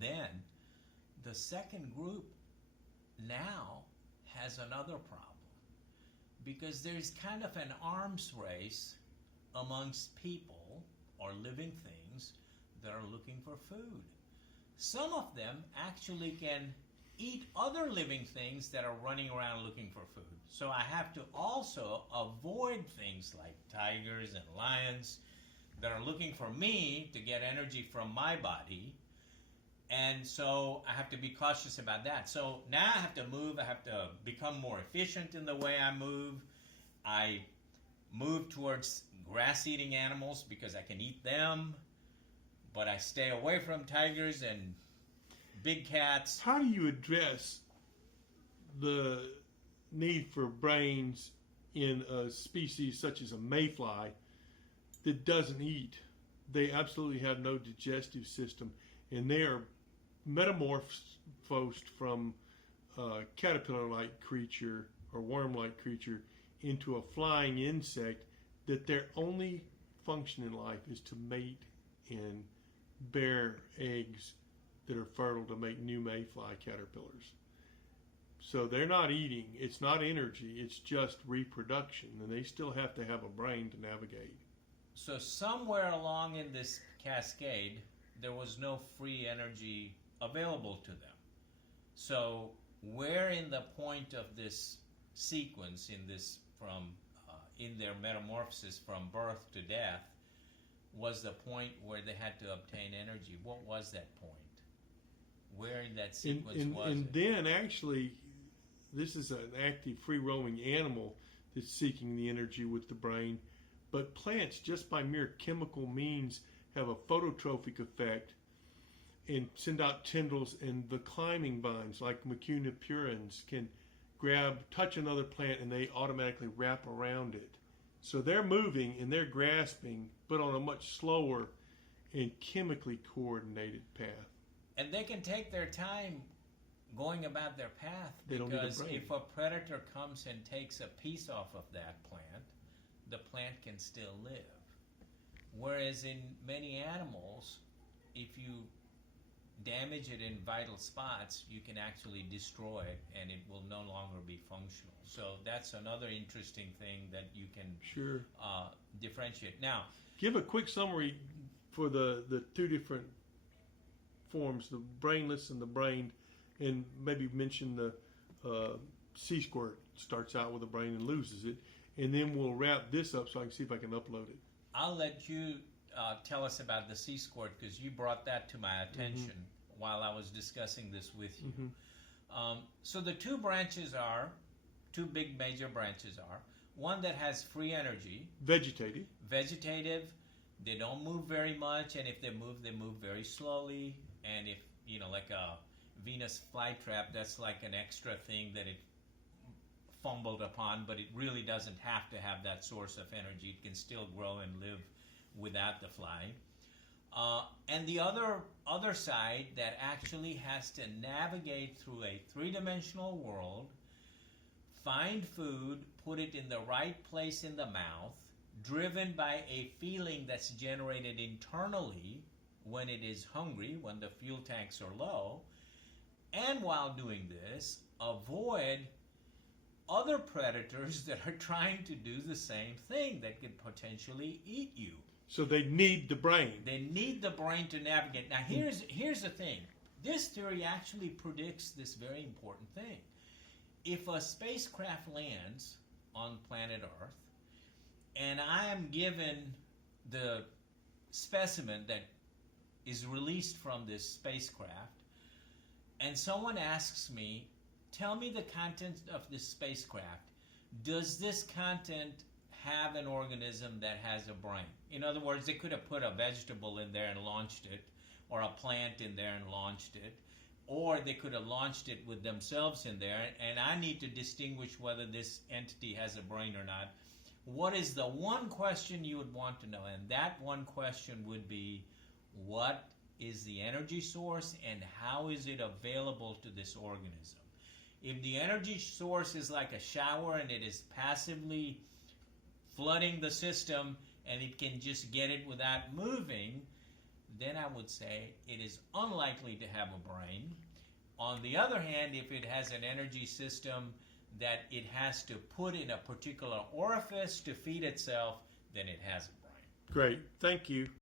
then the second group now has another problem, because there's kind of an arms race amongst people or living things that are looking for food. Some of them actually can eat other living things that are running around looking for food. So I have to also avoid things like tigers and lions that are looking for me to get energy from my body. And so I have to be cautious about that. So now I have to move. I have to become more efficient in the way I move. I move towards grass-eating animals because I can eat them, but I stay away from tigers and big cats. How do you address the need for brains in a species such as a mayfly that doesn't eat? They absolutely have no digestive system, and they are metamorphosed from a caterpillar-like creature or worm-like creature into a flying insect that their only function in life is to mate and bear eggs that are fertile to make new mayfly caterpillars. So they're not eating, it's not energy, it's just reproduction, and they still have to have a brain to navigate. So somewhere along in this cascade, there was no free energy available to them. So where in the point of this sequence, in this in their metamorphosis from birth to death, was the point where they had to obtain energy? What was that point? Where in that sequence was and it? then actually, this is an active free-roaming animal that's seeking the energy with the brain. But plants, just by mere chemical means, have a phototrophic effect and send out tendrils, and the climbing vines like Mucuna purans can touch another plant, and they automatically wrap around it. So they're moving and they're grasping, but on a much slower and chemically coordinated path. And they can take their time going about their path, They don't need a because brain. if a predator comes and takes a piece off of that plant, the plant can still live. Whereas in many animals, if you damage it in vital spots, you can actually destroy it and it will no longer be functional. So that's another interesting thing that you can differentiate. Now, give a quick summary for the two different forms, the brainless and the brained, and maybe mention the sea squirt starts out with a brain and loses it, and then we'll wrap this up so I can see if I can upload it. I'll let you tell us about the sea squirt, because you brought that to my attention while I was discussing this with you. So the two big major branches are one that has free energy. Vegetative. They don't move very much, and if they move very slowly. And if, like a Venus flytrap, that's like an extra thing that it fumbled upon, but it really doesn't have to have that source of energy. It can still grow and live without the fly. And the other side that actually has to navigate through a three-dimensional world, find food, put it in the right place in the mouth, driven by a feeling that's generated internally when it is hungry, when the fuel tanks are low, and while doing this, avoid other predators that are trying to do the same thing that could potentially eat you. So they need the brain. They need the brain to navigate. Now here's the thing. This theory actually predicts this very important thing. If a spacecraft lands on planet Earth, and I am given the specimen that is released from this spacecraft, and someone asks me, tell me the content of this spacecraft. Does this content have an organism that has a brain? In other words, they could have put a vegetable in there and launched it, or a plant in there and launched it, or they could have launched it with themselves in there, and I need to distinguish whether this entity has a brain or not. What is the one question you would want to know? And that one question would be, what is the energy source and how is it available to this organism? If the energy source is like a shower and it is passively flooding the system and it can just get it without moving, then I would say it is unlikely to have a brain. On the other hand, if it has an energy system that it has to put in a particular orifice to feed itself, then it has a brain. Great. Thank you.